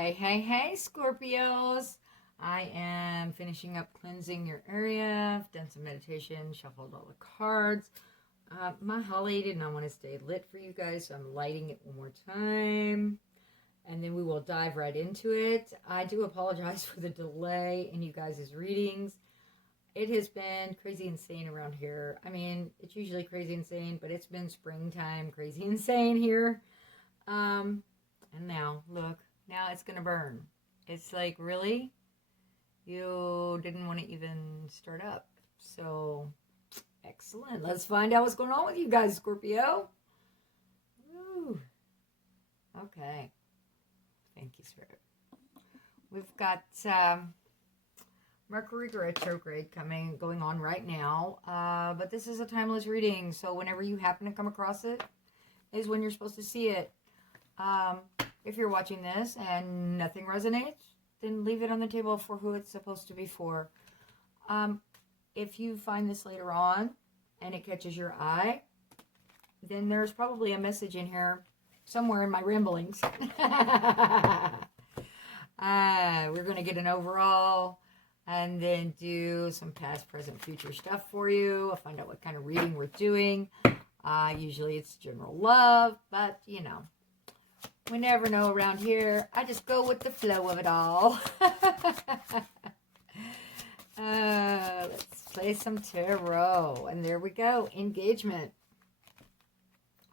Hey, hey, hey, Scorpios. I am finishing up cleansing your area. I've done some meditation, shuffled all the cards. My holly did not want to stay lit for you guys, so I'm lighting it one more time. And then we will dive right into it. I do apologize for the delay in you guys' readings. It has been crazy insane around here. I mean, it's usually crazy insane, but it's been springtime crazy insane here. And now, look. Now it's going to burn. It's like, really? You didn't want to even start up. So, excellent. Let's find out what's going on with you guys, Scorpio. Woo. Okay. Thank you, Spirit. We've got Mercury retrograde going on right now. But this is a timeless reading. So whenever you happen to come across it is when you're supposed to see it. If you're watching this and nothing resonates, then leave it on the table for who it's supposed to be for. If you find this later on and it catches your eye, then there's probably a message in here somewhere in my ramblings. We're going to get an overall and then do some past, present, future stuff for you. I'll find out what kind of reading we're doing. Usually it's general love, but you know. We never know around here. I just go with the flow of it all. Let's play some tarot. And there we go. Engagement.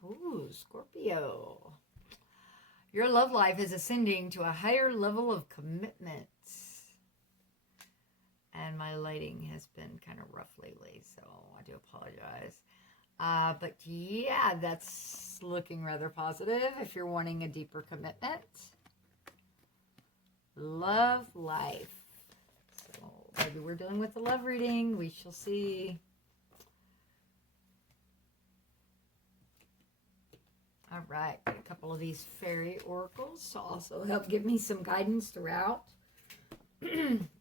Ooh, Scorpio. Your love life is ascending to a higher level of commitment. And my lighting has been kind of rough lately, so I do apologize. But yeah, that's looking rather positive if you're wanting a deeper commitment. Love life. So maybe we're dealing with the love reading. We shall see. All right, a couple of these fairy oracles to also help give me some guidance throughout.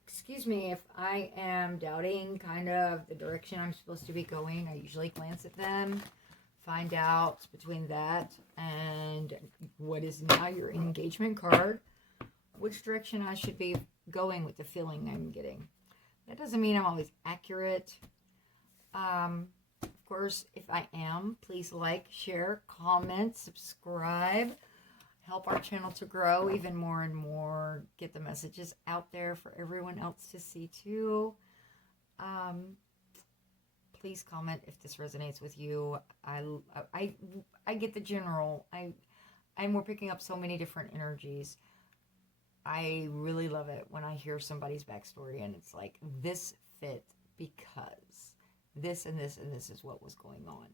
Excuse me if I am doubting kind of the direction I'm supposed to be going. I usually glance at them, find out between that and what is now your engagement card, which direction I should be going with the feeling I'm getting. That doesn't mean I'm always accurate. Of course, if I am, please like, share, comment, subscribe. Help our channel to grow even more and more. Get the messages out there for everyone else to see too. Please comment if this resonates with you. I get the general. We're picking up so many different energies. I really love it when I hear somebody's backstory and it's like, this fit because this and this and this is what was going on.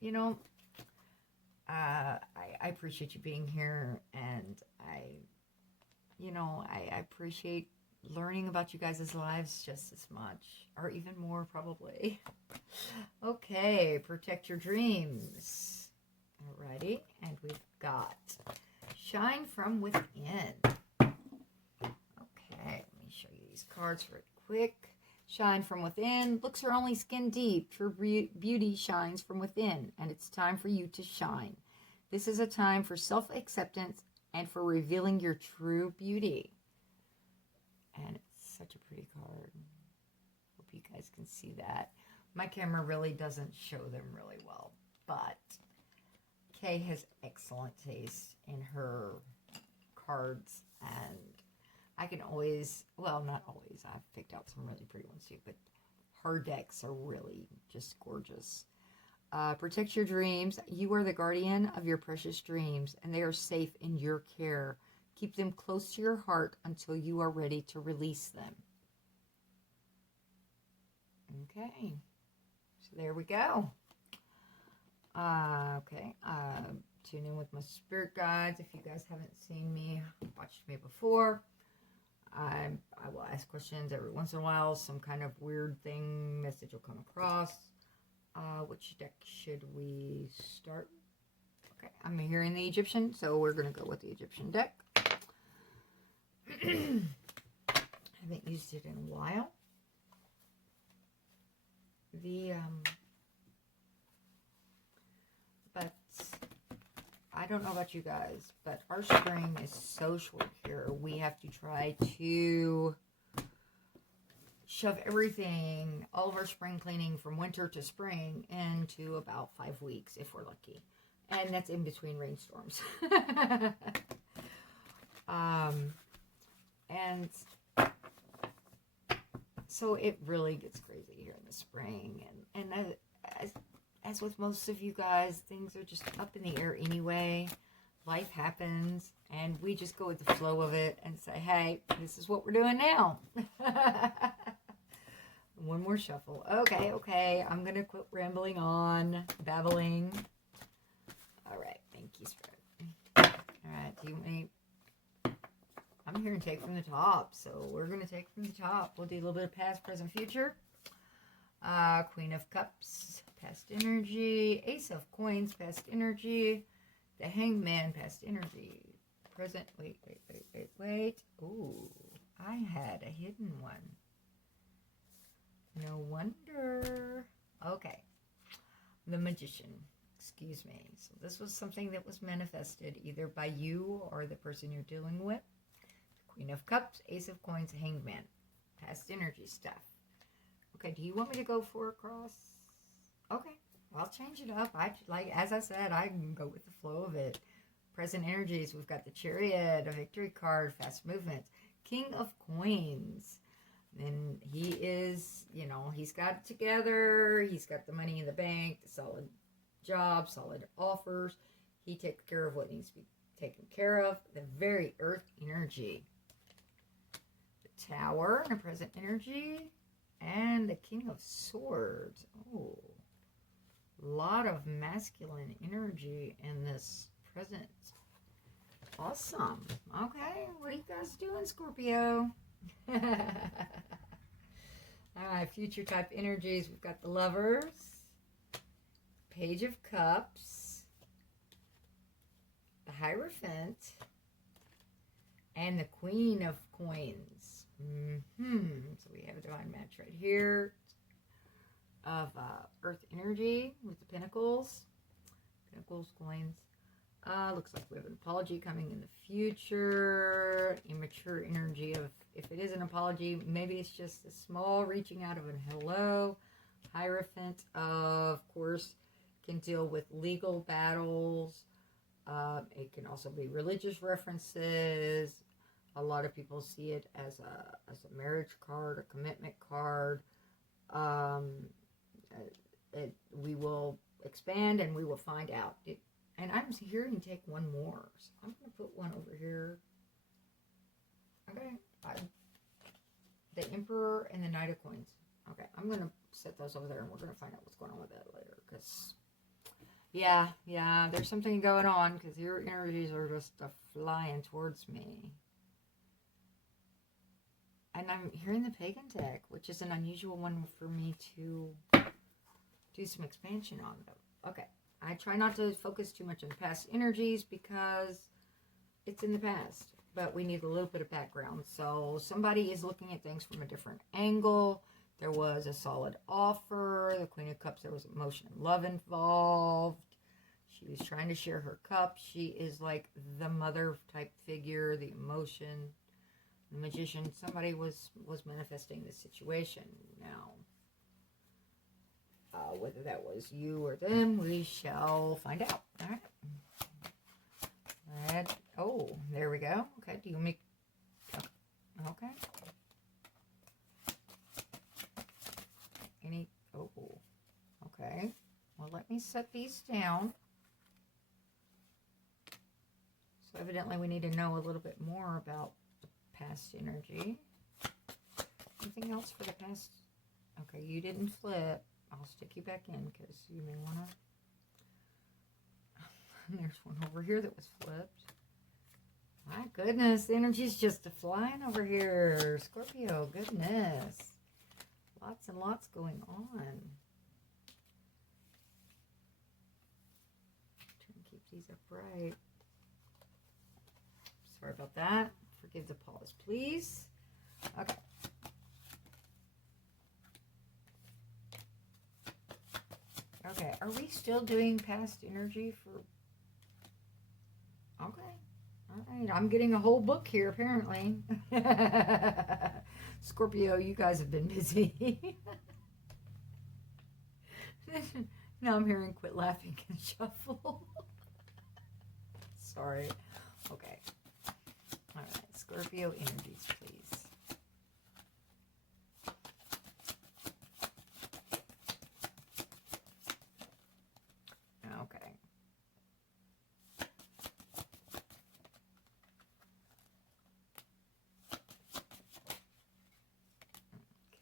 You know, I appreciate you being here, and I appreciate learning about you guys' lives just as much, or even more probably. Okay, protect your dreams. Alrighty, and we've got shine from within. Okay, let me show you these cards real quick. Shine from within. Looks are only skin deep. True beauty shines from within, and it's time for you to shine. This is a time for self-acceptance and for revealing your true beauty. And it's such a pretty card. Hope you guys can see that. My camera really doesn't show them really well, but Kay has excellent taste in her cards, and I can always, well, not always, I've picked out some really pretty ones too, but her decks are really just gorgeous. Protect your dreams. You are the guardian of your precious dreams, and they are safe in your care. Keep them close to your heart until you are ready to release them. Okay, so there we go. Okay, tune in with my spirit guides. If you guys haven't seen me, watched me before, I will ask questions every once in a while. Some kind of weird message will come across. Which deck should we start? Okay, I'm hearing the Egyptian, so we're going to go with the Egyptian deck. I haven't used it in a while. But I don't know about you guys, but our spring is so short here. We have to try to shove everything, all of our spring cleaning from winter to spring into about 5 weeks if we're lucky. And that's in between rainstorms. And so it really gets crazy here in the spring. And as with most of you guys, things are just up in the air anyway. Life happens, and we just go with the flow of it and say, hey, this is what we're doing now. One more shuffle. Okay. I'm going to quit rambling on, babbling. All right. Thank you, Spirit. All right. Do you want me? I'm here and take from the top, so we're going to take from the top. We'll do a little bit of past, present, future. Queen of Cups, past energy. Ace of Coins, past energy. The Hanged Man, past energy. Present, wait. Ooh, I had a hidden one. No wonder. Okay. The Magician. Excuse me. So this was something that was manifested either by you or the person you're dealing with. Queen of Cups, Ace of Coins, Hanged Man. Past energy stuff. Okay, do you want me to go 4 across? Okay, I'll change it up. As I said, I can go with the flow of it. Present energies, we've got the Chariot, a victory card, fast movements. King of Coins. And he is, he's got it together. He's got the money in the bank, the solid job, solid offers. He takes care of what needs to be taken care of. The very earth energy. The Tower, and a present energy. And the King of Swords. Oh, a lot of masculine energy in this present. Awesome. Okay, what are you guys doing, Scorpio? All right, future type energies. We've got the Lovers, Page of Cups, the Hierophant, and the Queen of Coins. So we have a divine match right here of earth energy with the Pentacles, coins. Looks like we have an apology coming in the future. Immature energy of, if it is an apology, maybe it's just a small reaching out of a hello. Hierophant, of course, can deal with legal battles. It can also be religious references. A lot of people see it as a marriage card, a commitment card. We will expand and we will find out. And I'm hearing take one more. So I'm going to put one over here. Okay. The Emperor and the Knight of Coins. Okay. I'm going to set those over there and we're going to find out what's going on with that later. Because, yeah, there's something going on because your energies are just flying towards me. And I'm hearing the Pagan deck, which is an unusual one for me to do some expansion on, though. Okay. I try not to focus too much on past energies because it's in the past. But we need a little bit of background. So somebody is looking at things from a different angle. There was a solid offer. The Queen of Cups, there was emotion and love involved. She was trying to share her cup. She is like the mother type figure, the emotion. The Magician, somebody was manifesting this situation. Now, whether that was you or them, we shall find out. All right. Oh, there we go. Okay, do you make... Okay. Oh, okay. Well, let me set these down. So evidently we need to know a little bit more about past energy. Anything else for the past? Okay, you didn't flip. I'll stick you back in because you may want to. There's one over here that was flipped. My goodness, the energy's just flying over here. Scorpio, goodness. Lots and lots going on. Try and keep these upright. Sorry about that. Forgive the pause, please. Okay. Okay, are we still doing past energy for right, I'm getting a whole book here, apparently. Scorpio, you guys have been busy. Now I'm hearing quit laughing and shuffle. Sorry. Okay. All right, Scorpio energies, please. Okay.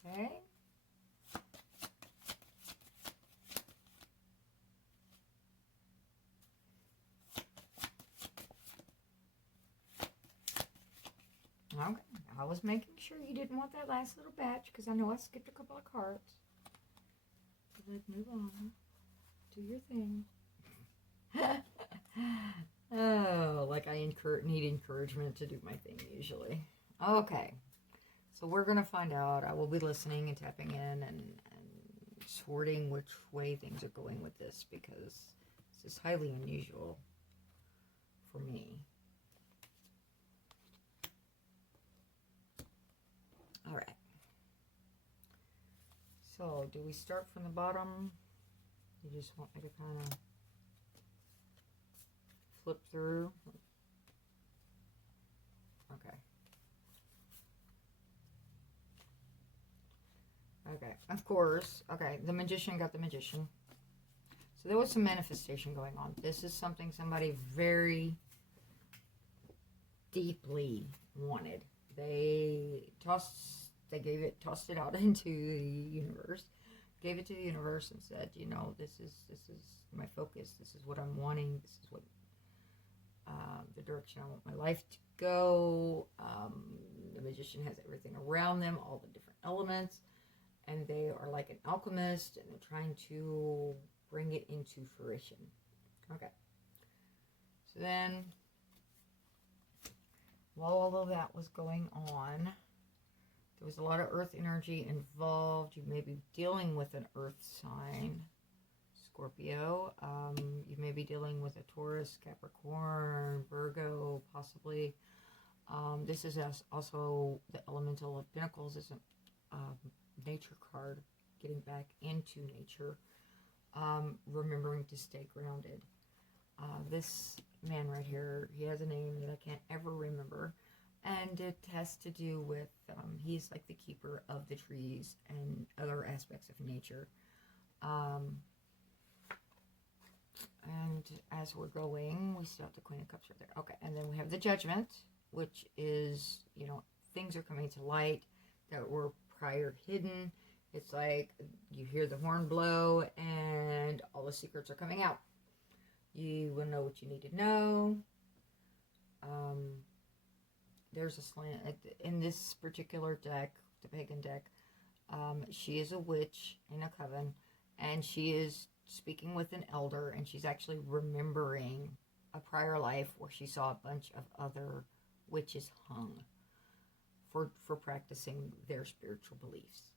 Okay. Okay, I was making sure you didn't want that last little batch because I know I skipped a couple of cards. Let's move on. Do your thing. Oh, like I need encouragement to do my thing usually. Okay, so we're going to find out. I will be listening and tapping in and sorting which way things are going with this because this is highly unusual for me. All right. So, do we start from the bottom? You just want me to kind of flip through? Okay. Okay, of course. Okay, the Magician got the Magician. So there was some manifestation going on. This is something somebody very deeply wanted. They tossed it out into the universe, gave it to the universe and said, you know, this is my focus. This is what I'm wanting. This is what the direction I want my life to go. The Magician has everything around them, all the different elements, and they are like an alchemist, and they're trying to bring it into fruition. Okay. So then, while all of that was going on, there was a lot of earth energy involved. You may be dealing with an earth sign, Scorpio. You may be dealing with a Taurus, Capricorn, Virgo, possibly. This is also the Elemental of Pentacles. Is a nature card, getting back into nature, remembering to stay grounded. This man right here, he has a name that I can't ever remember, and it has to do with he's like the keeper of the trees and other aspects of nature. And as we're going, we still have the Queen of Cups right there. Okay, and then we have the Judgment, which is, you know, things are coming to light that were prior hidden. It's like you hear the horn blow and all the secrets are coming out. You will know what you need to know. There's a slant in this particular deck, the pagan deck. She is a witch in a coven, and she is speaking with an elder, and she's actually remembering a prior life where she saw a bunch of other witches hung for practicing their spiritual beliefs.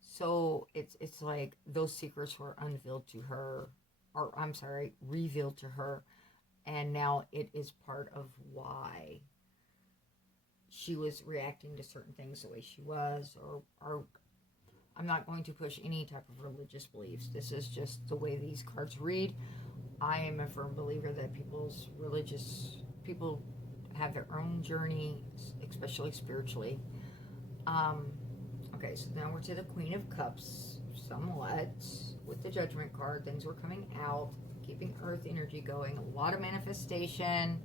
So it's like those secrets were unveiled to her, or I'm sorry, revealed to her, and now it is part of why she was reacting to certain things the way she was, or I'm not going to push any type of religious beliefs. This is just the way these cards read. I am a firm believer that people have their own journey, especially spiritually. Okay, so now we're to the Queen of Cups, somewhat, with the Judgment card. Things were coming out, keeping earth energy going, a lot of manifestation,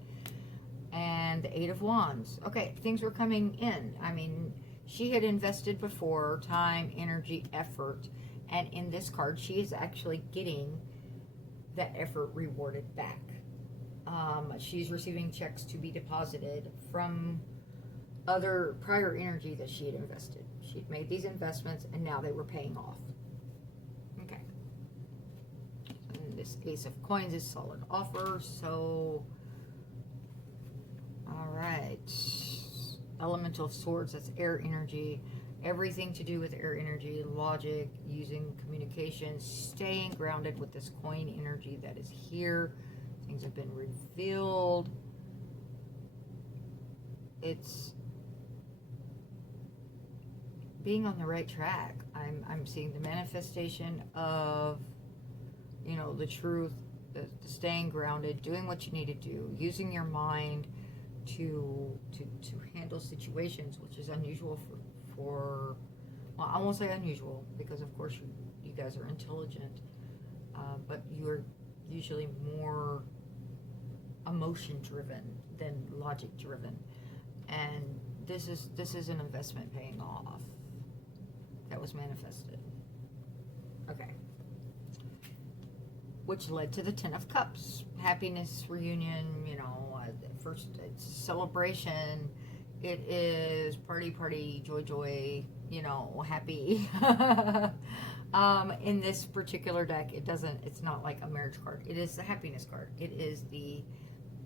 and the Eight of Wands. Okay, things were coming in. I mean, she had invested before time, energy, effort, and in this card, she is actually getting that effort rewarded back. She's receiving checks to be deposited from other prior energy that she had invested. She'd made these investments, and now they were paying off. Okay. And this Ace of Coins is solid offer, so... Alright. Elemental of Swords, that's air energy. Everything to do with air energy, logic, using communication, staying grounded with this coin energy that is here. Things have been revealed. it's being on the right track. I'm seeing the manifestation of, you know, the truth, the staying grounded, doing what you need to do, using your mind to handle situations, which is unusual for well, I won't say unusual, because of course you guys are intelligent, but you're usually more emotion driven than logic driven, and this is an investment paying off that was manifested. Okay. Which led to the Ten of Cups. Happiness, reunion, you know, first it's celebration. It is party, joy, you know, happy. In this particular deck, it's not like a marriage card. It is the happiness card. It is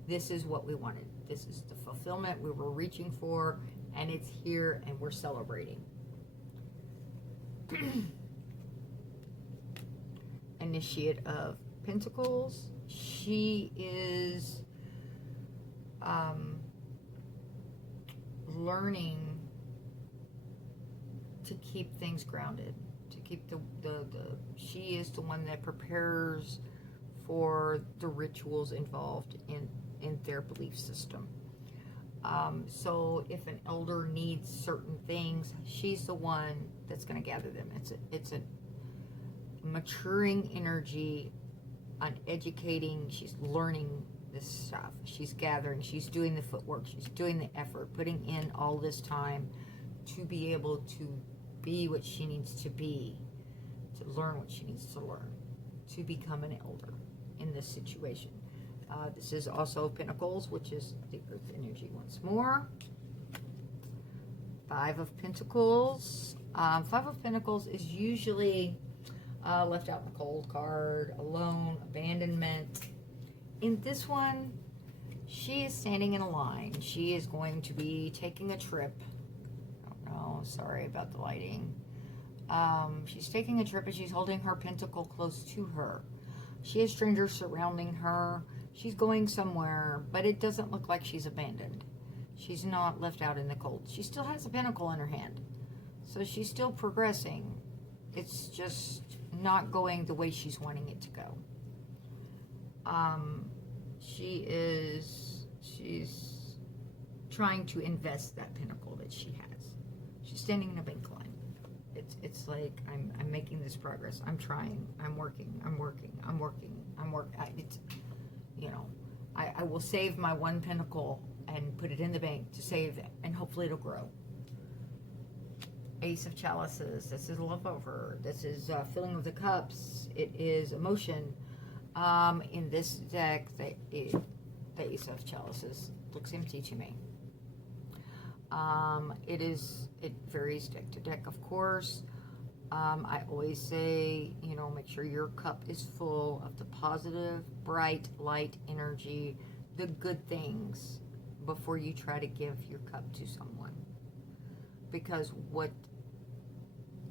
this is what we wanted. This is the fulfillment we were reaching for, and it's here, and we're celebrating. Initiate of Pentacles. She is learning to keep things grounded, to keep she is the one that prepares for the rituals involved in their belief system. So if an elder needs certain things, she's the one that's going to gather them. It's a maturing energy on educating. She's learning this stuff. She's gathering. She's doing the footwork. She's doing the effort, putting in all this time to be able to be what she needs to be, to learn what she needs to learn, to become an elder in this situation. This is also Pentacles, which is the Earth energy once more. Five of Pentacles. Five of Pentacles is usually left out in the cold card, alone, abandonment. In this one, she is standing in a line. She is going to be taking a trip. Oh, sorry about the lighting. She's taking a trip, and she's holding her pentacle close to her. She has strangers surrounding her. She's going somewhere, but it doesn't look like she's abandoned. She's not left out in the cold. She still has a pentacle in her hand. So she's still progressing. It's just not going the way she's wanting it to go. She's trying to invest that pentacle that she has. She's standing in a bank line. It's like, I'm making this progress. I'm trying. I'm working. It's, you know, I will save my one pentacle and put it in the bank to save it, and hopefully it'll grow. Ace of Chalices. This is love over. This is filling of the cups. It is emotion. In this deck, the Ace of Chalices looks empty to me. It varies deck to deck, of course. I always say, you know, make sure your cup is full of the positive, bright, light energy, the good things, before you try to give your cup to someone. Because what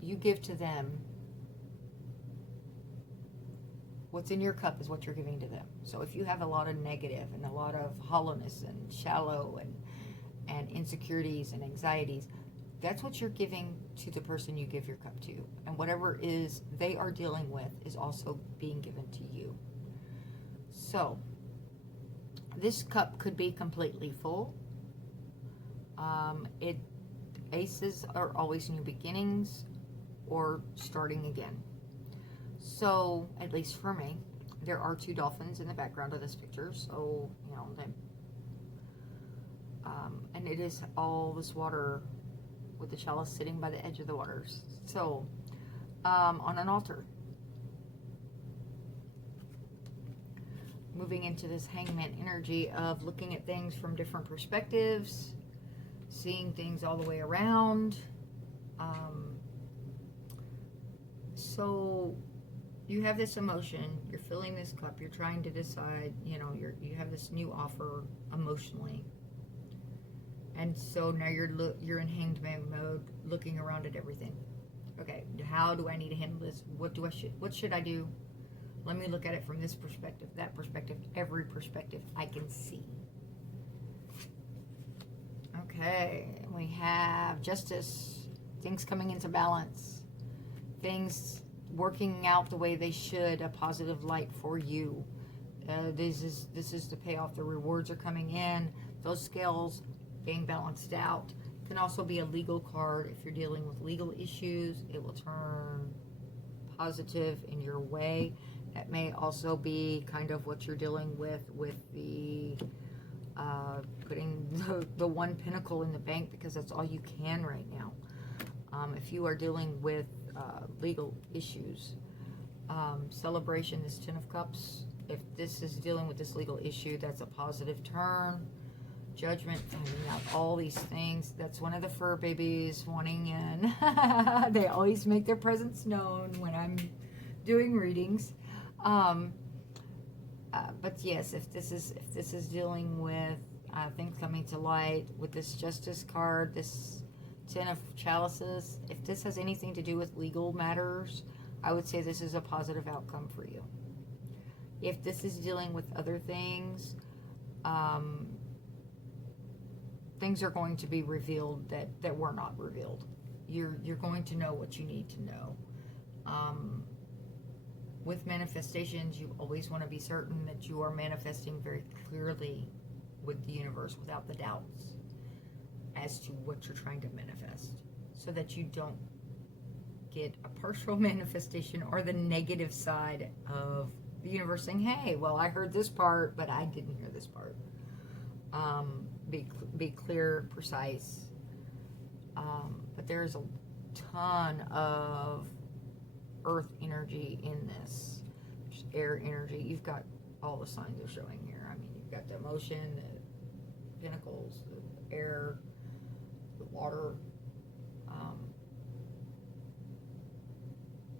you give to them, what's in your cup is what you're giving to them. So if you have a lot of negative and a lot of hollowness and shallow and insecurities and anxieties, that's what you're giving to the person you give your cup to. And whatever is they are dealing with is also being given to you. So this cup could be completely full. Aces are always new beginnings or starting again. So, at least for me, there are two dolphins in the background of this picture. So, you know, and it is all this water with the chalice sitting by the edge of the waters. So, on an altar. Moving into this hangman energy of looking at things from different perspectives, seeing things all the way around. So you have this emotion, you're filling this cup, you're trying to decide, you know, you have this new offer emotionally. And so now you're in hangman mode, looking around at everything. Okay, how do I need to handle this? What should I do? Let me look at it from this perspective, that perspective, every perspective I can see. Okay. Okay, we have justice, things coming into balance, things working out the way they should, a positive light for you. This is the payoff. The rewards are coming in. Those scales being balanced out. Can also be a legal card. If you're dealing with legal issues, it will turn positive in your way. That may also be kind of what you're dealing with the putting the one pinnacle in the bank, because that's all you can right now. If you are dealing with legal issues, celebration, this Ten of Cups, if this is dealing with this legal issue, that's a positive turn. Judgment, finding out all these things. That's one of the fur babies wanting in. They always make their presence known when I'm doing readings. But yes, if this is dealing with things coming to light with this Justice card, this Ten of Chalices, if this has anything to do with legal matters, I would say this is a positive outcome for you. If this is dealing with other things, things are going to be revealed that were not revealed. You're going to know what you need to know. With manifestations, you always want to be certain that you are manifesting very clearly with the universe without the doubts as to what you're trying to manifest, so that you don't get a partial manifestation or the negative side of the universe saying, hey, well, I heard this part, but I didn't hear this part. Be clear, precise. But there's a ton of earth energy in this. There's air energy. You've got all the signs they're showing here. I mean, you've got the emotion, the pinnacles, the air, the water.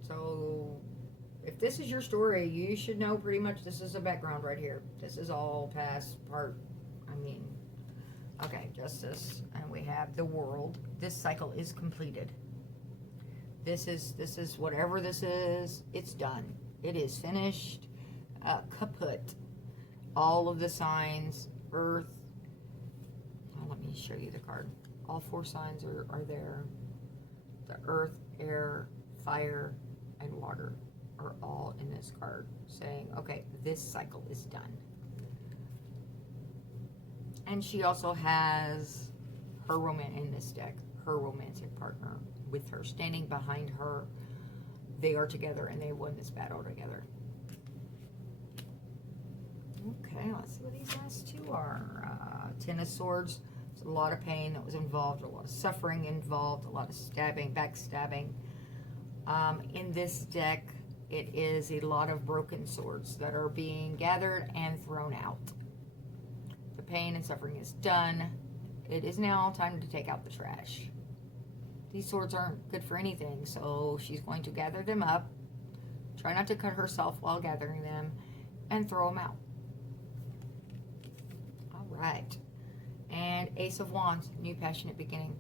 So if this is your story, you should know pretty much this is a background right here. This is all past part. I mean, okay, Justice, and we have the World. This cycle is completed. This is whatever this is, it's done. It is finished, kaput. All of the signs, Earth. Oh, let me show you the card. All 4 signs are there. The Earth, Air, Fire, and Water are all in this card, saying, okay, this cycle is done. And she also has her in this deck, her romantic partner with her, standing behind her. They are together and they won this battle together. Okay, let's see what these last 2 are. 10 of Swords. There's a lot of pain that was involved, a lot of suffering involved, a lot of stabbing, backstabbing. In this deck, it is a lot of broken swords that are being gathered and thrown out. The pain and suffering is done. It is now time to take out the trash. These swords aren't good for anything, so she's going to gather them up, try not to cut herself while gathering them, and throw them out. All right. And Ace of Wands, new passionate beginning.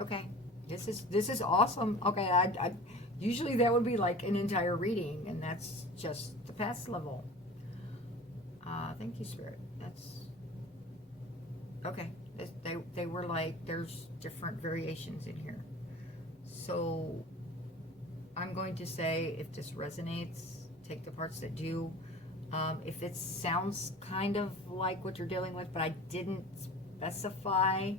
Okay. This is awesome. Okay, I usually that would be like an entire reading, and that's just the past level. Thank you, Spirit. That's okay. They were like, there's different variations in here. So I'm going to say, if this resonates, take the parts that do. If it sounds kind of like what you're dealing with, but I didn't specify,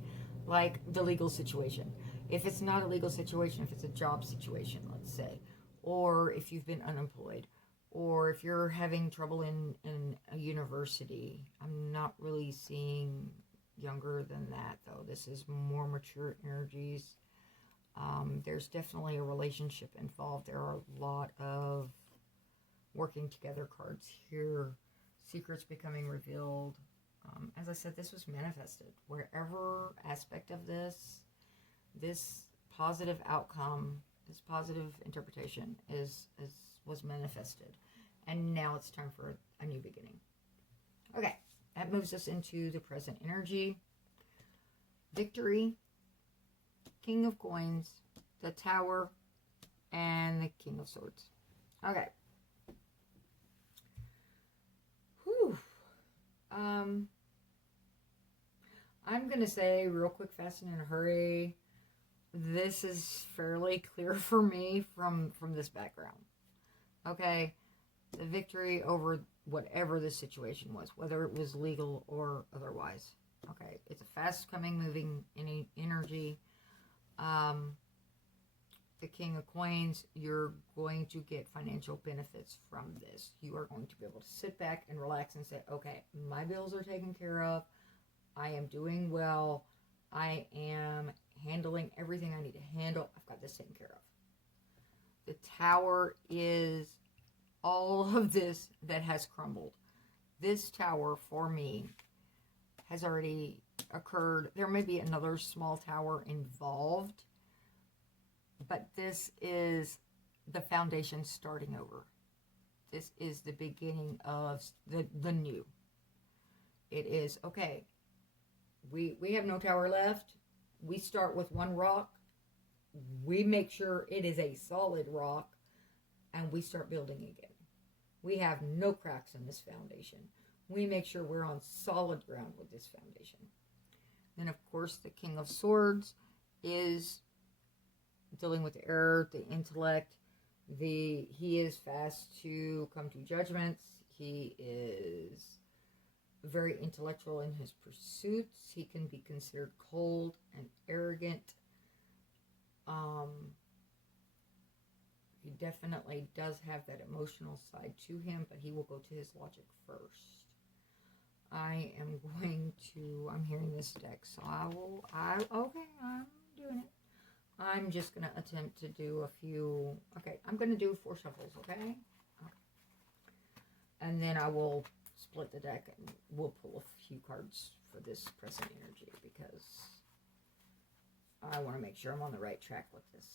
like the legal situation. If it's not a legal situation, if it's a job situation, let's say, or if you've been unemployed, or if you're having trouble in a university, I'm not really seeing younger than that, though. This is more mature energies. There's definitely a relationship involved. There are a lot of working together cards here, secrets becoming revealed. As I said, this was manifested. Wherever aspect of this positive outcome, this positive interpretation was manifested. And now it's time for a new beginning. Okay, that moves us into the present energy. Victory, King of Coins, the Tower, and the King of Swords. Okay. Whew. I'm going to say real quick, fast, and in a hurry, this is fairly clear for me from this background. Okay? The victory over whatever the situation was, whether it was legal or otherwise. Okay? It's a fast-coming, moving energy. The King of Coins, you're going to get financial benefits from this. You are going to be able to sit back and relax and say, okay, my bills are taken care of. I am doing well. I am handling everything I need to handle. I've got this taken care of. The Tower is all of this that has crumbled. This tower, for me, has already occurred. There may be another small tower involved, but this is the foundation starting over. This is the beginning of the new. It is, okay, we have no tower left. We start with one rock. We make sure it is a solid rock, and we start building again. We have no cracks in this foundation. We make sure we're on solid ground with this foundation. Then, of course, the King of Swords is dealing with the error, the intellect. He is fast to come to judgments. He is very intellectual in his pursuits. He can be considered cold and arrogant. He definitely does have that emotional side to him, but he will go to his logic first. I'm hearing this deck, so I'm doing it. I'm just going to attempt to do a few, I'm going to do 4 shuffles, okay? And then I will split the deck and we'll pull a few cards for this present energy because I want to make sure I'm on the right track with this.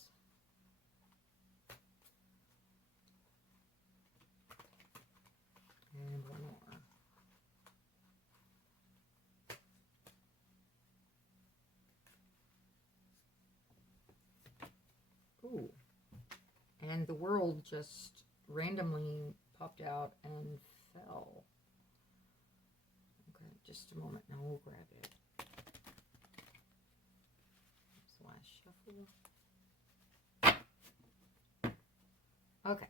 And one more. Ooh. And the world just randomly popped out and fell. Okay, just a moment. Now we'll grab it. That's the last shuffle. Okay.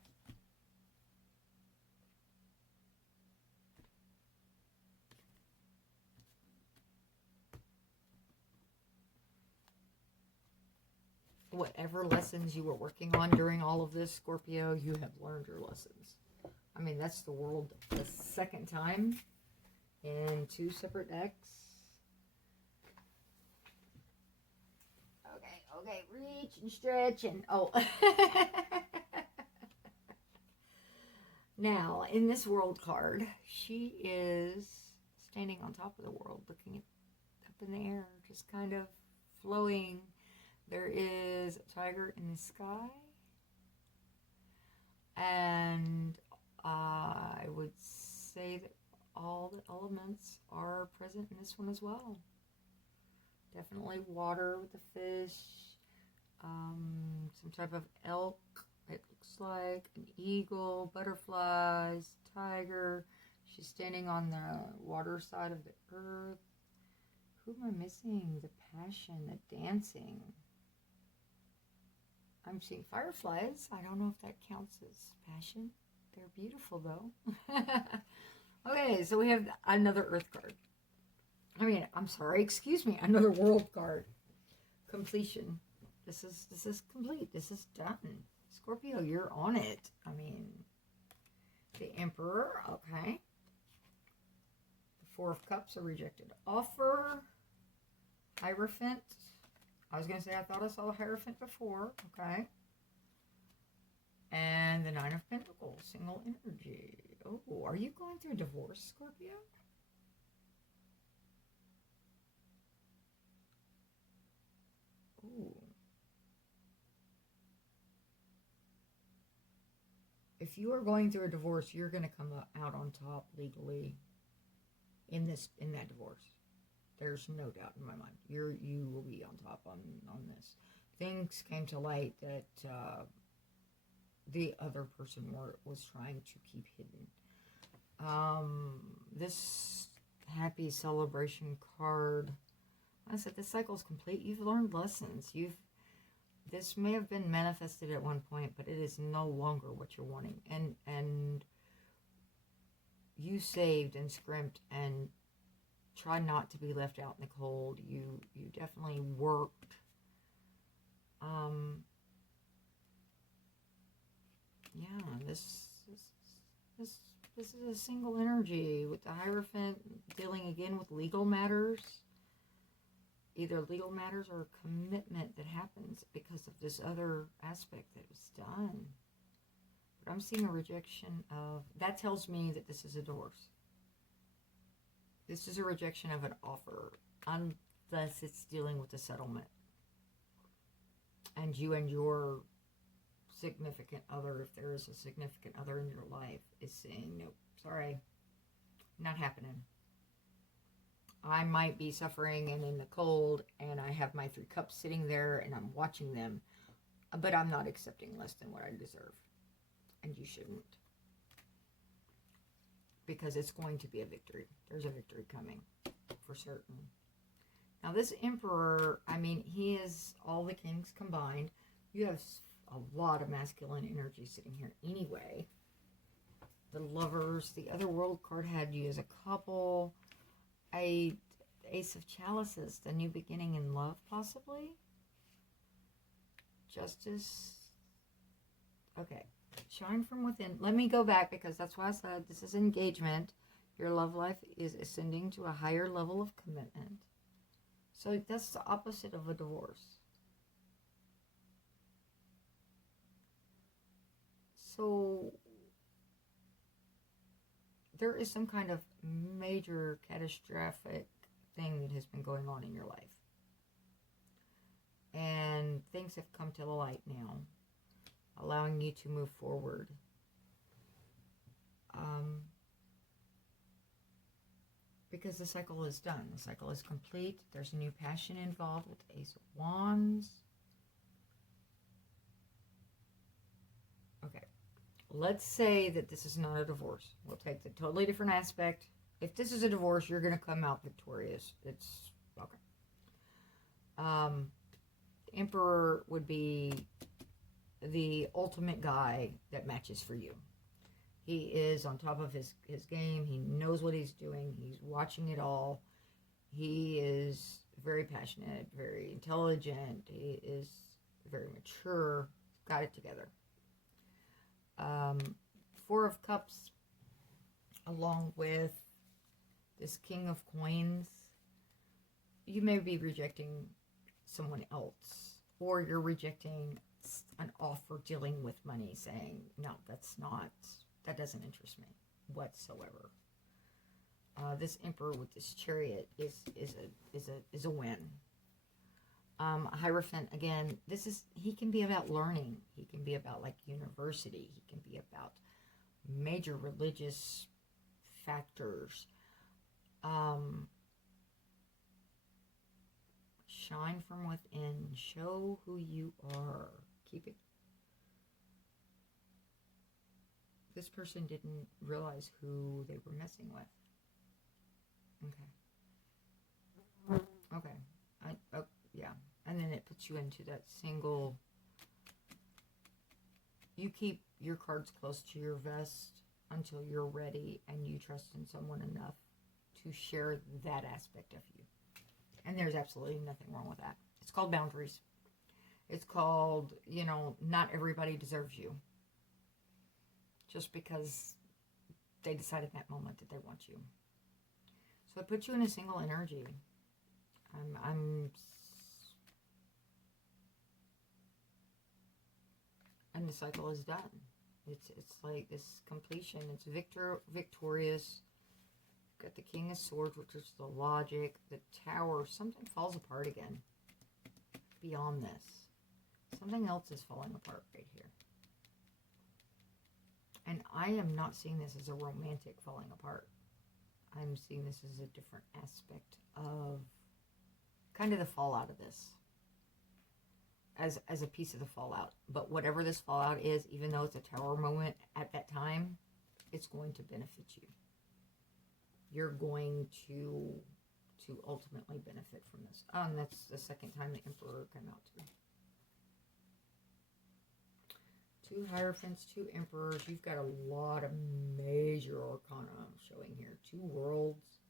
Whatever lessons you were working on during all of this, Scorpio, you have learned your lessons. I mean, that's the world the second time in 2 separate decks. Okay, reach and stretch and, Now, in this world card, she is standing on top of the world, looking up in the air, just kind of flowing. There is a tiger in the sky, and I would say that all the elements are present in this one as well. Definitely water with the fish, some type of elk, it looks like, an eagle, butterflies, tiger. She's standing on the water side of the earth. Who am I missing? The passion, the dancing. I'm seeing fireflies. I don't know if that counts as passion. They're beautiful, though. Okay, so we have another earth card. Another world card. Completion. This is complete. This is done. Scorpio, you're on it. The Emperor, okay. The 4 of Cups, a rejected offer. Hierophant. I was going to say I thought I saw a Hierophant before, okay. And the 9 of Pentacles, single energy. Oh, are you going through a divorce, Scorpio? Ooh. If you are going through a divorce, you're going to come out on top legally in that divorce. There's no doubt in my mind. You will be on top on this. Things came to light that the other person was trying to keep hidden. This happy celebration card I said, this cycle is complete. You've learned lessons. This may have been manifested at one point, but it is no longer what you're wanting. And you saved and scrimped and tried not to be left out in the cold. You definitely worked. Yeah, this is a single energy with the Hierophant dealing again with legal matters. Either legal matters or commitment that happens because of this other aspect that was done. But I'm seeing a rejection of... That tells me that this is a divorce. This is a rejection of an offer, unless it's dealing with a settlement. And you and your significant other, if there is a significant other in your life, is saying, nope, sorry, not happening. I might be suffering and in the cold, and I have my 3 cups sitting there, and I'm watching them, but I'm not accepting less than what I deserve. And you shouldn't. Because it's going to be a victory. There's a victory coming, for certain. Now, this Emperor, I mean, he is all the kings combined. You have a lot of masculine energy sitting here anyway. The Lovers, the other world card had you as a couple. Ace of Chalices, the new beginning in love, possibly. Justice. Okay. Shine from within. Let me go back because that's why I said this is engagement. Your love life is ascending to a higher level of commitment. So that's the opposite of a divorce. So there is some kind of major catastrophic thing that has been going on in your life. And things have come to the light now, allowing you to move forward. Because the cycle is done. The cycle is complete. There's a new passion involved with the Ace of Wands. Okay. Let's say that this is not a divorce. We'll take the totally different aspect. If this is a divorce, you're going to come out victorious. It's okay. The Emperor would be the ultimate guy that matches for you. He is on top of his game. He knows what he's doing. He's watching it all. He is very passionate, very intelligent. He is very mature. Got it together. 4 of Cups, along with this King of Coins. You may be rejecting someone else, or you're rejecting an offer dealing with money, saying, no, that doesn't interest me whatsoever. This Emperor with this Chariot is a win. Hierophant, again, he can be about learning. He can be about like university. He can be about major religious factors. Shine from within. Show who you are. Keep it. This person didn't realize who they were messing with. Okay. Yeah. And then it puts you into that single... You keep your cards close to your vest until you're ready and you trust in someone enough to share that aspect of you. And there's absolutely nothing wrong with that. It's called boundaries. It's called, not everybody deserves you. Just because they decide at that moment that they want you. So it puts you in a single energy. And the cycle is done. It's like this completion. It's victorious. Got the King of Swords, which is the logic. The Tower. Something falls apart again. Beyond this. Something else is falling apart right here. And I am not seeing this as a romantic falling apart. I'm seeing this as a different aspect of kind of the fallout of this. As a piece of the fallout. But whatever this fallout is, even though it's a Tower moment at that time, it's going to benefit you. You're going to to ultimately benefit from this. Oh, and that's the second time the Emperor came out too. 2 Hierophants, 2 Emperors. You've got a lot of major arcana showing here. 2 Worlds,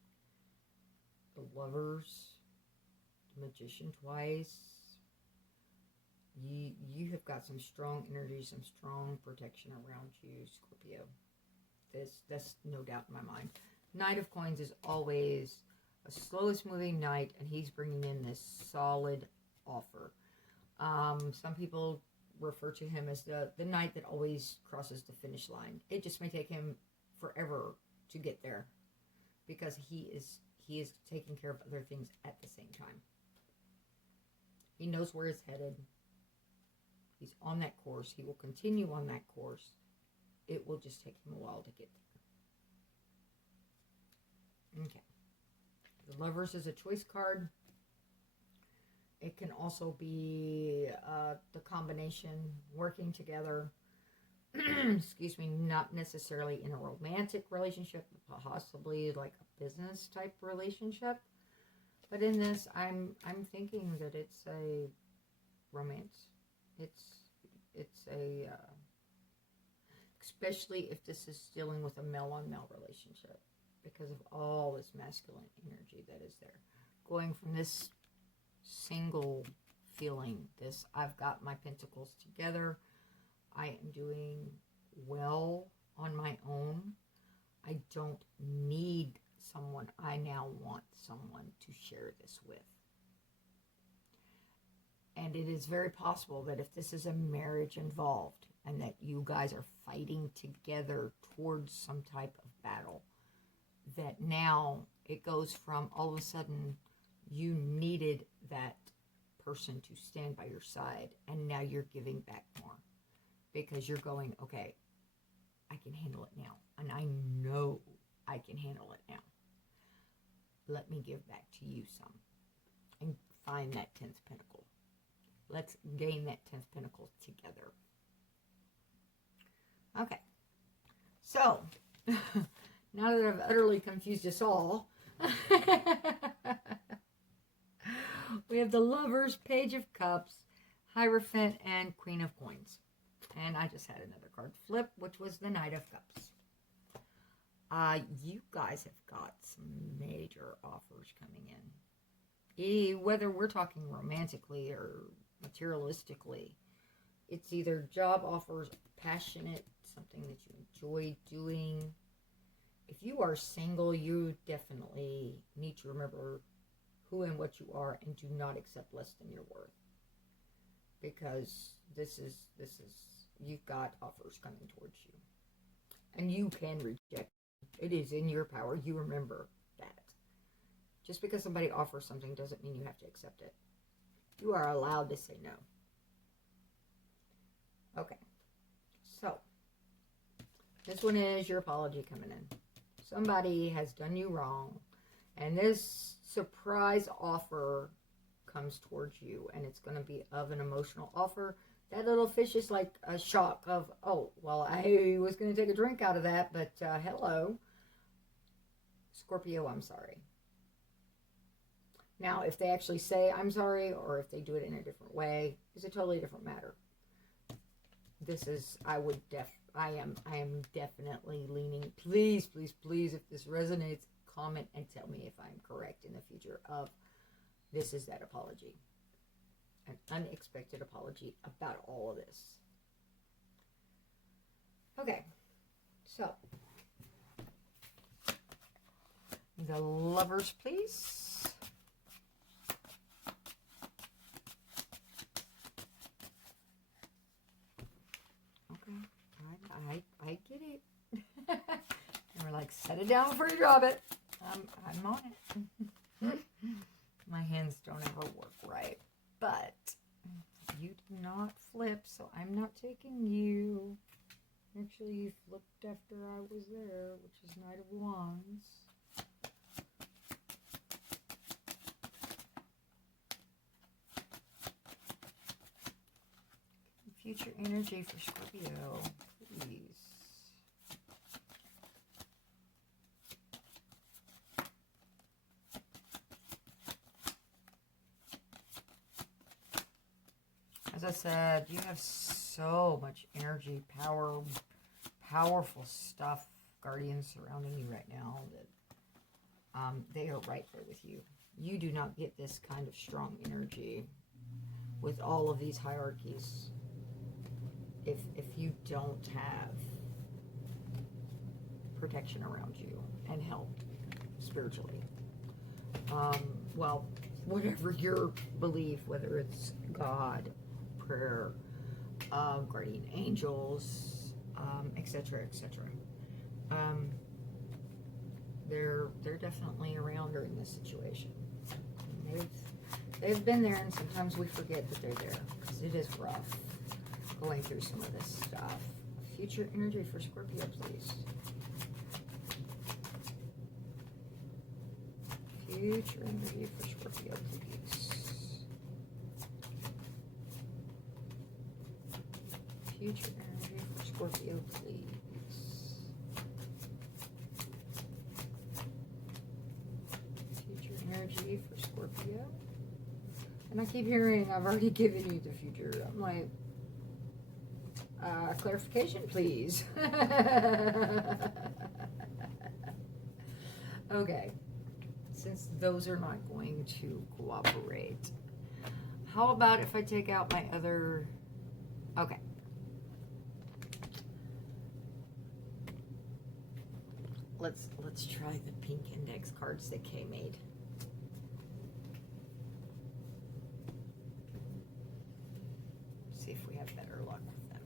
the Lovers, the Magician twice. You have got some strong energy, some strong protection around you, Scorpio. That's no doubt in my mind. Knight of Coins is always a slowest moving knight, and he's bringing in this solid offer. Some people refer to him as the knight that always crosses the finish line. It just may take him forever to get there, because he is taking care of other things at the same time. He knows where he's headed. He's on that course. He will continue on that course. It will just take him a while to get there. Okay. The Lovers is a choice card. It can also be the combination, working together. Excuse me, not necessarily in a romantic relationship, possibly like a business type relationship. But in this, I'm thinking that it's a romance. It's a especially if this is dealing with a male-on-male relationship, because of all this masculine energy that is there. Going from this single feeling, this I've got my pentacles together, I am doing well on my own, I don't need someone, I now want someone to share this with. And it is very possible that if this is a marriage involved, and that you guys are fighting together towards some type of battle, that now it goes from all of a sudden you needed that person to stand by your side, and now you're giving back more, because you're going, okay, I can handle it now, and I know I can handle it now. Let me give back to you some, and find that 10th pentacle. Let's gain that 10th pentacle together. Okay, so now that I've utterly confused us all, we have the Lovers, Page of Cups, Hierophant, and Queen of Coins. And I just had another card flip, which was the Knight of Cups. You guys have got some major offers coming in. Whether we're talking romantically or materialistically, it's either job offers, passionate, something that you enjoy doing. If you are single, you definitely need to remember who and what you are, and do not accept less than your worth, because this is you've got offers coming towards you, and you can reject. It is in your power. You remember that. Just because somebody offers something doesn't mean you have to accept it. You are allowed to say no. Okay, so this one is your apology coming in. Somebody has done you wrong, and this surprise offer comes towards you, and it's going to be of an emotional offer. That little fish is like a shock of, oh, well, I was going to take a drink out of that, but hello. Scorpio, I'm sorry. Now, if they actually say I'm sorry, or if they do it in a different way, is a totally different matter. This is, I am definitely leaning, please, please, please, if this resonates, comment and tell me if I'm correct in the future of this is that apology. An unexpected apology about all of this. Okay, so the Lovers, please. Okay, I get it. And we're like, set it down before you drop it. I'm on it. My hands don't ever work right, but you did not flip, so I'm not taking you. Actually, you flipped after I was there, which is Knight of Wands. Future energy for Scorpio, please. as I said, you have so much energy, power, powerful stuff, guardians surrounding you right now that they are right there with you. You do not get this kind of strong energy with all of these hierarchies if you don't have protection around you and help spiritually. Well, whatever your belief, whether it's God, prayer, guardian angels, etc., etc. They're definitely around during this situation. They've been there, and sometimes we forget that they're there because it is rough going through some of this stuff. Future energy for Scorpio, please. Future energy for Scorpio, please. Future energy for Scorpio, please. Future energy for Scorpio. And I keep hearing, I've already given you the future. I'm like, clarification, please. Okay. Since those are not going to cooperate, how about if I take out my other... Okay. Let's try the pink index cards that Kay made. See if we have better luck with them.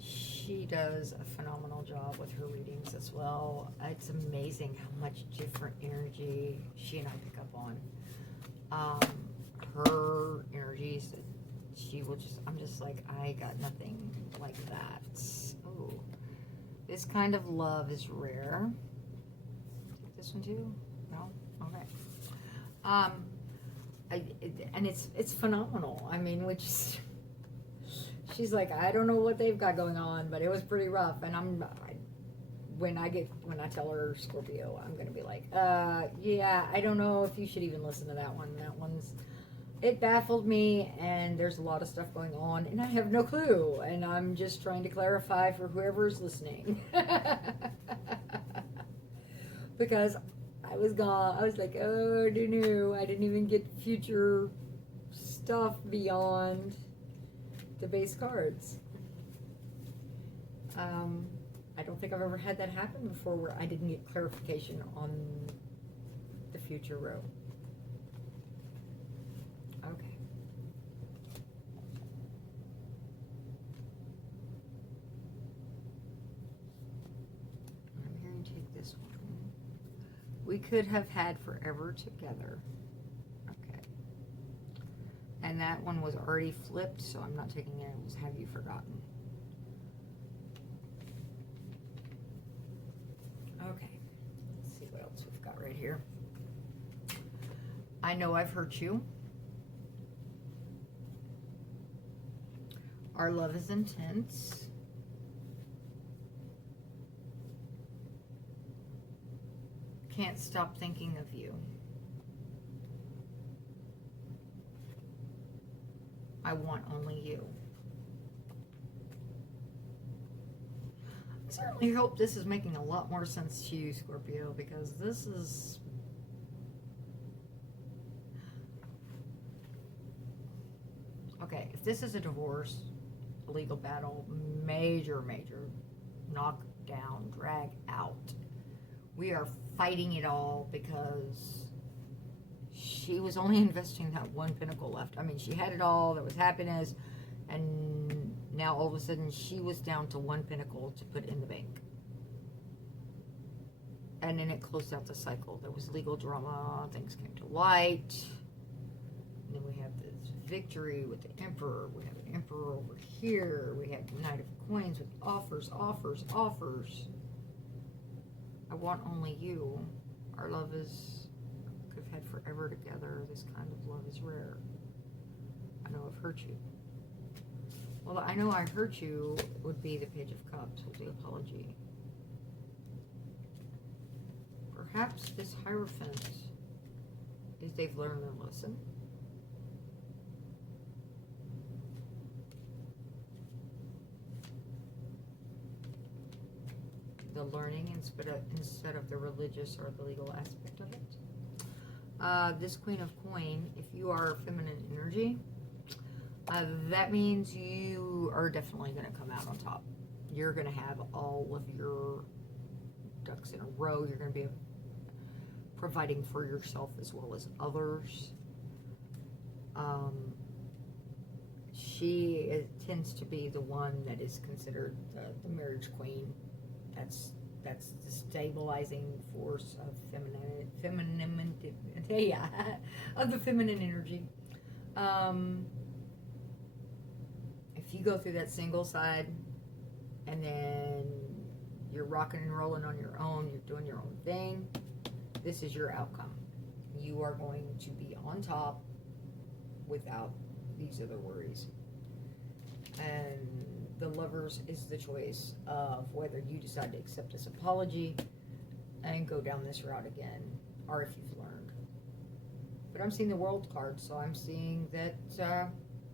She does a phenomenal job with her readings as well. It's amazing how much different energy she and I pick up on. Her energies, she will just, I'm just like, I got nothing like that. Oh, this kind of love is rare. Take this one too? No? Okay. And it's phenomenal. I mean, she's like, I don't know what they've got going on, but it was pretty rough. And when I tell her Scorpio, I'm gonna be like, yeah, I don't know if you should even listen to that one. It baffled me, and there's a lot of stuff going on, and I have no clue, and I'm just trying to clarify for whoever's listening. Because I was gone. I was like, oh, I don't know. I didn't even get future stuff beyond the base cards. I don't think I've ever had that happen before where I didn't get clarification on the future row. Okay. I'm going to take this one. We could have had forever together. Okay. And that one was already flipped, so I'm not taking it. It was Have You Forgotten? Okay. Let's see what else we've got right here. I know I've hurt you. Our love is intense. Can't stop thinking of you. I want only you. I certainly hope this is making a lot more sense to you, Scorpio, because this is... Okay, if this is a divorce, a legal battle, major knockdown, drag out, we are fighting it all because she was only investing that one pinnacle left. I mean, she had it all, there was happiness, and now all of a sudden she was down to one pinnacle to put in the bank. And then it closed out the cycle. There was legal drama, things came to light. And then we have this victory with the Emperor. We have an Emperor over here. We have the Knight of Coins with offers. I want only you. Our love is, could have had forever together. This kind of love is rare. I know I've hurt you. Well, I know I hurt you would be the Page of Cups with the apology. Perhaps this Hierophant is they've learned their lesson. The learning instead of the religious or the legal aspect of it. This Queen of Coin, if you are feminine energy, that means you are definitely going to come out on top. You're going to have all of your ducks in a row. You're going to be providing for yourself as well as others. She tends to be the one that is considered the marriage queen. That's the stabilizing force of of the feminine energy. If you go through that single side and then you're rocking and rolling on your own, you're doing your own thing, this is your outcome. You are going to be on top without these other worries. And the Lovers is the choice of whether you decide to accept this apology and go down this route again, or if you've learned. But I'm seeing the World card, so I'm seeing that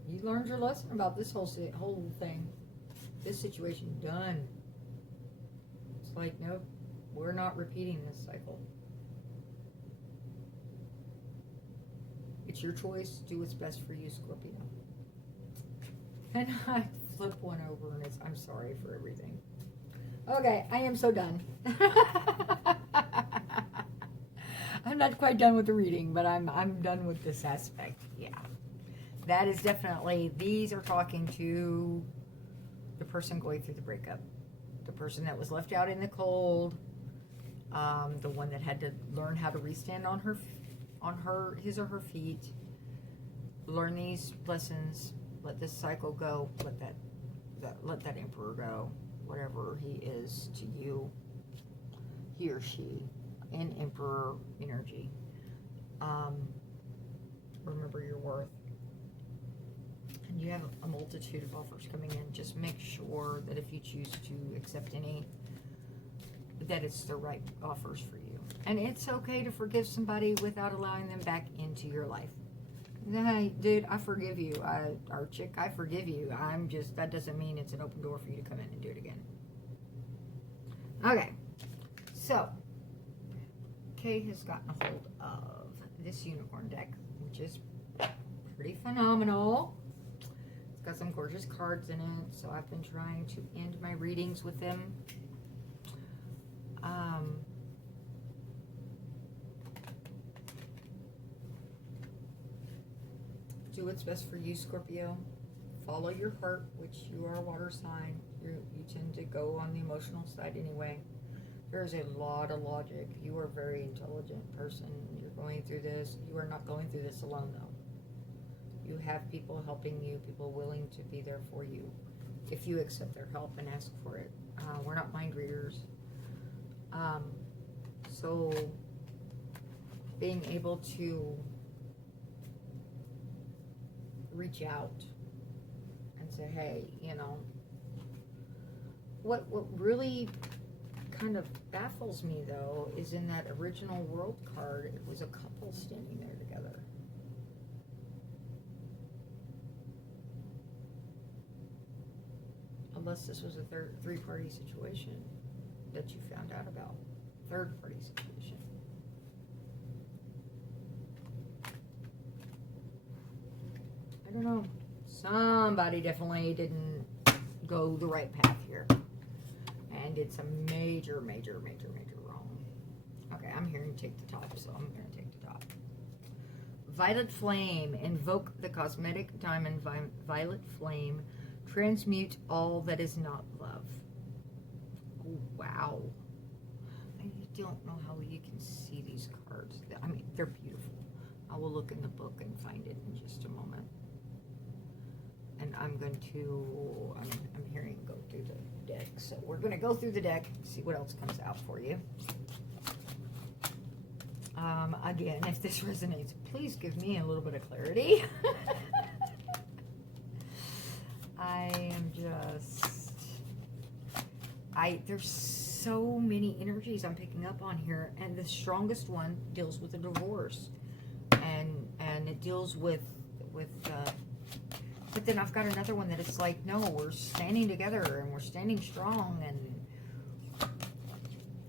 you learned your lesson about this whole thing. This situation, done. It's like, nope, we're not repeating this cycle. It's your choice. Do what's best for you, Scorpio. And I flip one over and it's, I'm sorry for everything. Okay, I am so done. I'm not quite done with the reading, but I'm done with this aspect. Yeah. That is definitely, these are talking to the person going through the breakup. The person that was left out in the cold. The one that had to learn how to restand on his or her feet. Learn these lessons. Let this cycle go. Let that emperor go. Whatever he is to you, he or she, in emperor energy. Remember your worth. And you have a multitude of offers coming in. Just make sure that if you choose to accept any, that it's the right offers for you. And it's okay to forgive somebody without allowing them back into your life. Hey, dude, I forgive you. Or chick, I forgive you. That doesn't mean it's an open door for you to come in and do it again. Okay. So, Kay has gotten a hold of this unicorn deck, which is pretty phenomenal. It's got some gorgeous cards in it, so I've been trying to end my readings with them. Do what's best for you, Scorpio. Follow your heart, which you are a water sign. You tend to go on the emotional side anyway. There's a lot of logic. You are a very intelligent person. You're going through this. You are not going through this alone, though. You have people helping you, people willing to be there for you, if you accept their help and ask for it. We're not mind readers. So being able to reach out and say, hey, you know, what really kind of baffles me, though, is in that original World card, it was a couple standing there together. Unless this was a three-party situation that you found out about. Third-party situation. I don't know. Somebody definitely didn't go the right path here. And did some major wrong. Okay, I'm hearing take the top, so I'm going to take the top. Violet Flame. Invoke the cosmetic diamond Violet Flame. Transmute all that is not love. Oh, wow. I don't know how you can see these cards. I mean, they're beautiful. I will look in the book and find it in just a moment. And I'm going to, I'm hearing go through the deck. So we're going to go through the deck, see what else comes out for you. Again, if this resonates, please give me a little bit of clarity. I am just, there's so many energies I'm picking up on here, and the strongest one deals with a divorce. and it deals with but then I've got another one that it's like, no, we're standing together and we're standing strong, and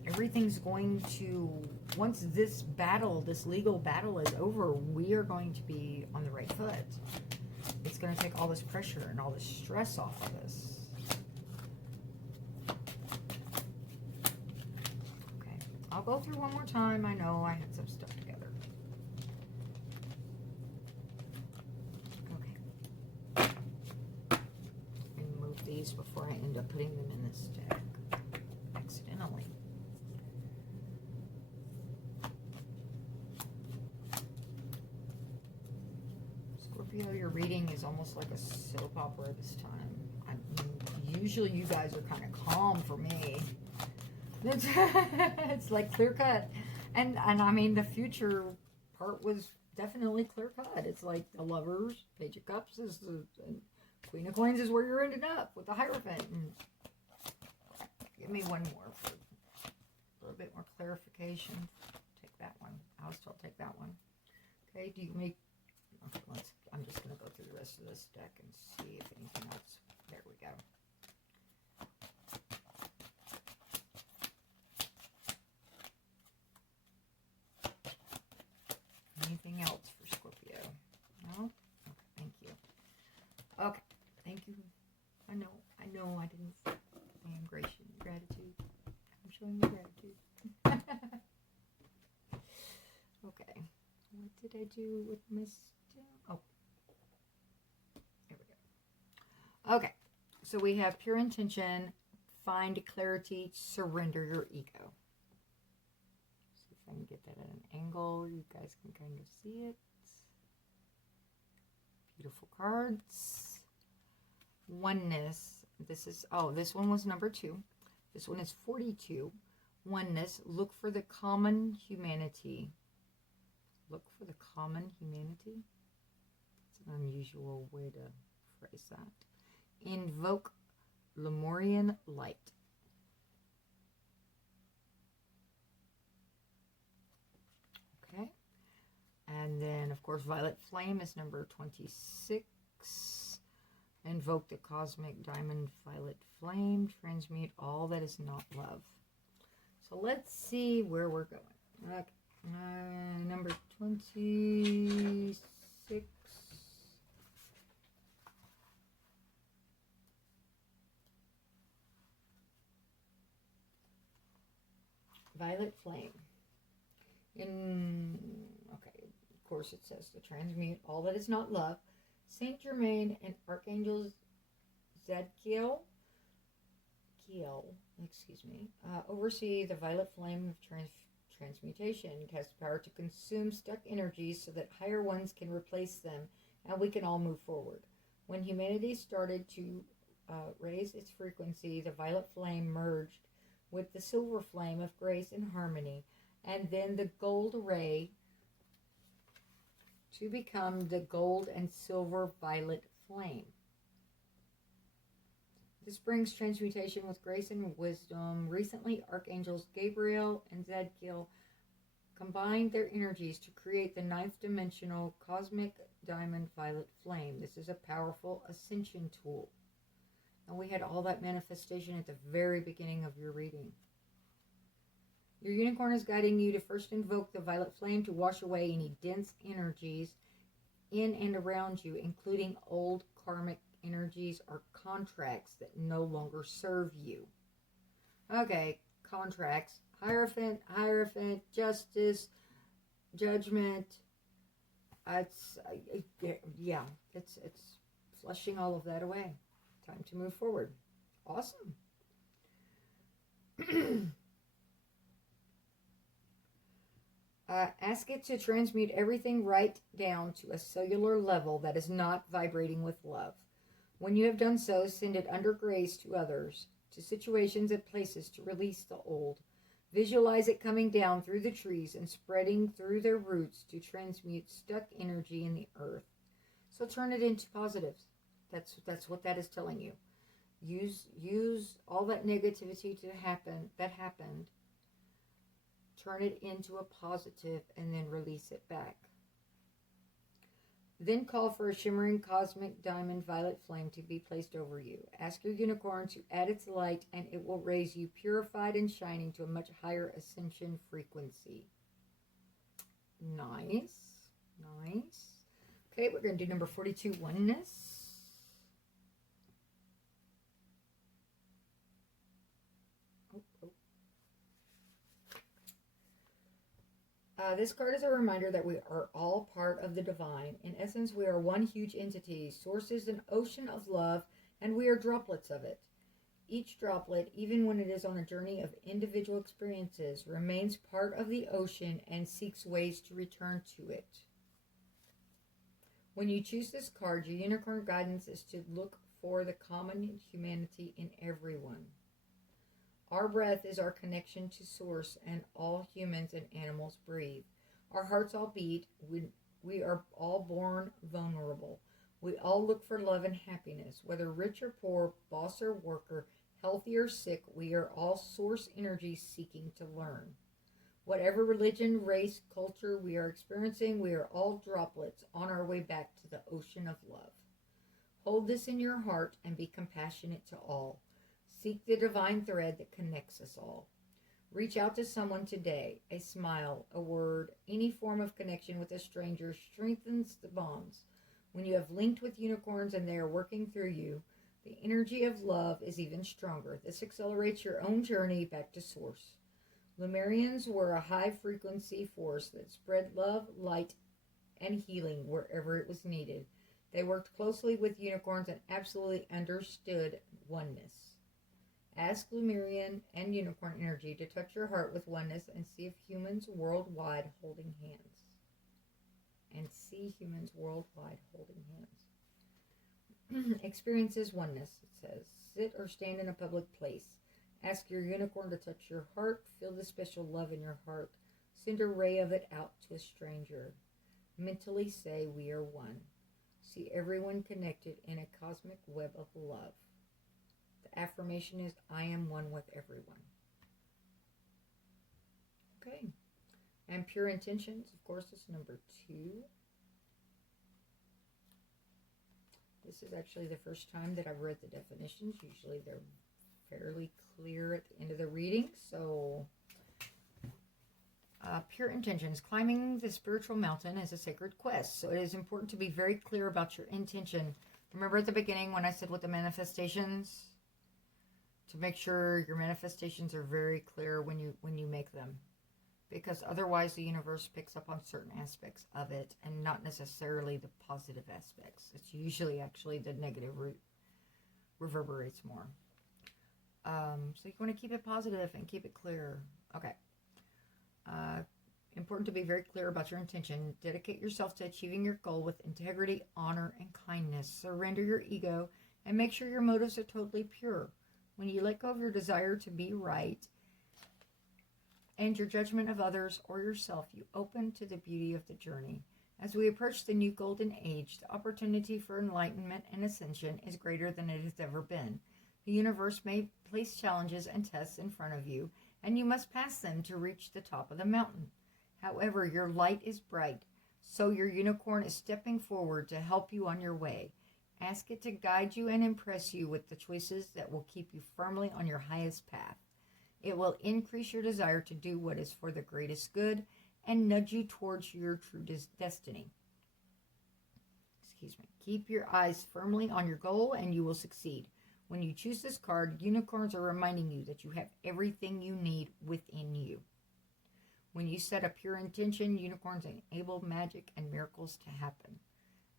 everything's going to, once this battle, this legal battle is over, we are going to be on the right foot. It's going to take all this pressure and all this stress off of us. Okay, I'll go through one more time. I know I had some stuff together. These before I end up putting them in this deck accidentally. Scorpio, your reading is almost like a soap opera this time. I mean, usually you guys are kind of calm for me. It's like clear cut, and I mean the future part was definitely clear cut. It's like the Lovers, Page of Cups is the Queen of Coins is where you're ending up with the Hierophant. And give me one more for a little bit more clarification. Take that one. I'll still take that one. Okay, do you make... Okay, I'm just going to go through the rest of this deck and see if anything else... There we go. Anything else for Scorpio? No? Okay, thank you. Okay. Thank you. I know I didn't. I am gratitude. I'm showing you gratitude. Okay. What did I do with Miss? Oh. There we go. Okay. So we have pure intention, find clarity, surrender your ego. See if I can get that at an angle. You guys can kind of see it. Beautiful cards. Oneness. This is, oh, this one was number 2. This one is 42. Oneness. Look for the common humanity. Look for the common humanity. It's an unusual way to phrase that. Invoke Lemurian light. Okay. And then, of course, violet flame is number 26. Invoke the cosmic diamond violet flame. Transmute all that is not love. So let's see where we're going. Okay. Number 26. Violet flame. Okay, of course it says to transmute all that is not love. Saint Germain and Archangel Zadkiel, oversee the violet flame of transmutation. It has the power to consume stuck energies so that higher ones can replace them, and we can all move forward. When humanity started to raise its frequency, the violet flame merged with the silver flame of grace and harmony, and then the gold ray to become the gold and silver violet flame. This brings transmutation with grace and wisdom. Recently, Archangels Gabriel and Zadkiel combined their energies to create the 9th dimensional cosmic diamond violet flame. This is a powerful ascension tool. And we had all that manifestation at the very beginning of your reading. Your unicorn is guiding you to first invoke the violet flame to wash away any dense energies in and around you, including old karmic energies or contracts that no longer serve you. Okay, contracts. Hierophant, justice, judgment. It's flushing all of that away. Time to move forward. Awesome. Ask it to transmute everything right down to a cellular level that is not vibrating with love. When you have done so, send it under grace to others, to situations and places to release the old. Visualize it coming down through the trees and spreading through their roots to transmute stuck energy in the earth. So turn it into positives. That's what that is telling you. Use all that negativity that happened. Turn it into a positive and then release it back. Then call for a shimmering cosmic diamond violet flame to be placed over you. Ask your unicorn to add its light, and it will raise you purified and shining to a much higher ascension frequency. Nice. Nice. Okay, we're going to do number 42, oneness. This card is a reminder that we are all part of the divine. In essence, we are one huge entity. Source is an ocean of love, and we are droplets of it. Each droplet, even when it is on a journey of individual experiences, remains part of the ocean and seeks ways to return to it. When you choose this card, your unicorn guidance is to look for the common humanity in everyone. Our breath is our connection to Source, and all humans and animals breathe. Our hearts all beat. We are all born vulnerable. We all look for love and happiness. Whether rich or poor, boss or worker, healthy or sick, we are all Source energy seeking to learn. Whatever religion, race, culture we are experiencing, we are all droplets on our way back to the ocean of love. Hold this in your heart and be compassionate to all. Seek the divine thread that connects us all. Reach out to someone today. A smile, a word, any form of connection with a stranger strengthens the bonds. When you have linked with unicorns and they are working through you, the energy of love is even stronger. This accelerates your own journey back to Source. Lemurians were a high-frequency force that spread love, light, and healing wherever it was needed. They worked closely with unicorns and absolutely understood oneness. Ask Lemurian and unicorn energy to touch your heart with oneness and see if humans worldwide holding hands. And see humans worldwide holding hands. Experiences oneness, it says. Sit or stand in a public place. Ask your unicorn to touch your heart. Feel the special love in your heart. Send a ray of it out to a stranger. Mentally say, we are one. See everyone connected in a cosmic web of love. The affirmation is, I am one with everyone. Okay. And pure intentions, of course, is number 2. This is actually the first time that I've read the definitions. Usually they're fairly clear at the end of the reading. So, pure intentions. Climbing the spiritual mountain is a sacred quest. So it is important to be very clear about your intention. Remember at the beginning when I said with the manifestations? To make sure your manifestations are very clear when you make them. Because otherwise the universe picks up on certain aspects of it and not necessarily the positive aspects. It's usually actually the negative reverberates more. So you want to keep it positive and keep it clear. Okay. Important to be very clear about your intention. Dedicate yourself to achieving your goal with integrity, honor, and kindness. Surrender your ego and make sure your motives are totally pure. When you let go of your desire to be right and your judgment of others or yourself, you open to the beauty of the journey. As we approach the new golden age, the opportunity for enlightenment and ascension is greater than it has ever been. The universe may place challenges and tests in front of you, and you must pass them to reach the top of the mountain. However, your light is bright, so your unicorn is stepping forward to help you on your way. Ask it to guide you and impress you with the choices that will keep you firmly on your highest path. It will increase your desire to do what is for the greatest good and nudge you towards your true destiny. Keep your eyes firmly on your goal and you will succeed. When you choose this card, unicorns are reminding you that you have everything you need within you. When you set a pure intention, unicorns enable magic and miracles to happen.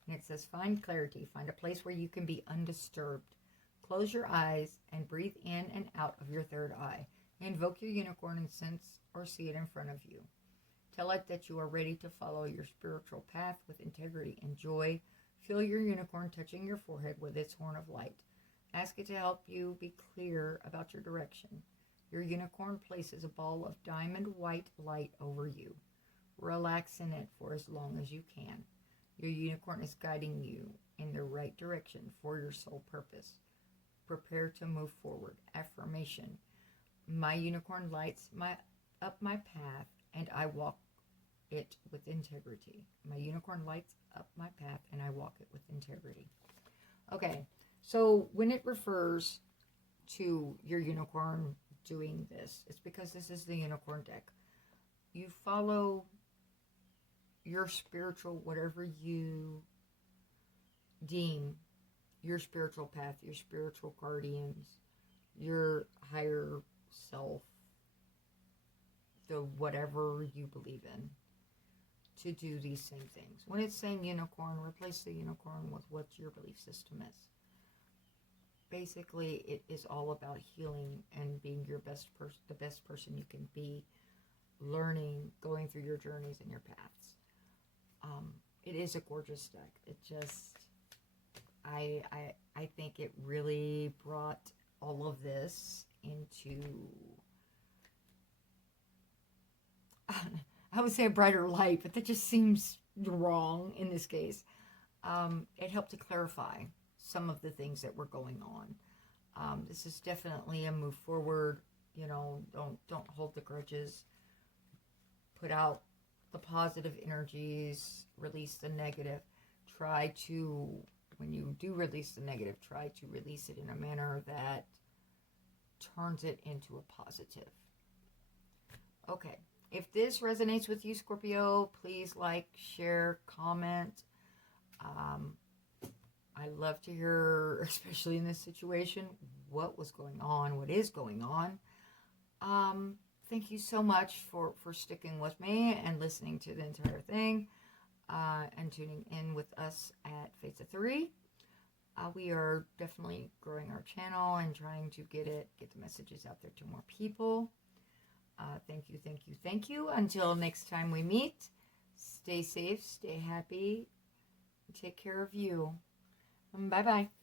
And it says, find clarity. Find a place where you can be undisturbed. Close your eyes and breathe in and out of your third eye. Invoke your unicorn and sense or see it in front of you. Tell it that you are ready to follow your spiritual path with integrity and joy. Feel your unicorn touching your forehead with its horn of light. Ask it to help you be clear about your direction. Your unicorn places a ball of diamond white light over you. Relax in it for as long as you can. Your unicorn is guiding you in the right direction for your soul purpose. Prepare to move forward. Affirmation. My unicorn lights up my path, and I walk it with integrity. My unicorn lights up my path and I walk it with integrity. Okay, so when it refers to your unicorn doing this, it's because this is the unicorn deck. You follow your spiritual, whatever you deem your spiritual path, your spiritual guardians, your higher self, the whatever you believe in, to do these same things. When it's saying unicorn, replace the unicorn with what your belief system is. Basically, it is all about healing and being your best person, the best person you can be, learning, going through your journeys and your paths. It is a gorgeous deck. It just, I think it really brought all of this into, I would say a brighter light, but that just seems wrong in this case. It helped to clarify some of the things that were going on. This is definitely a move forward. You know, don't hold the grudges. Put out the positive energies, release the negative. Try to, when you do release the negative, try to release it in a manner that turns it into a positive. Okay, if this resonates with you, Scorpio, please like, share, comment. I love to hear, especially in this situation, what was going on, what is going on. Thank you so much for sticking with me and listening to the entire thing, and tuning in with us at Fates of 3. We are definitely growing our channel and trying to get the messages out there to more people. Thank you, thank you, thank you. Until next time we meet, stay safe, stay happy, take care of you. Bye-bye.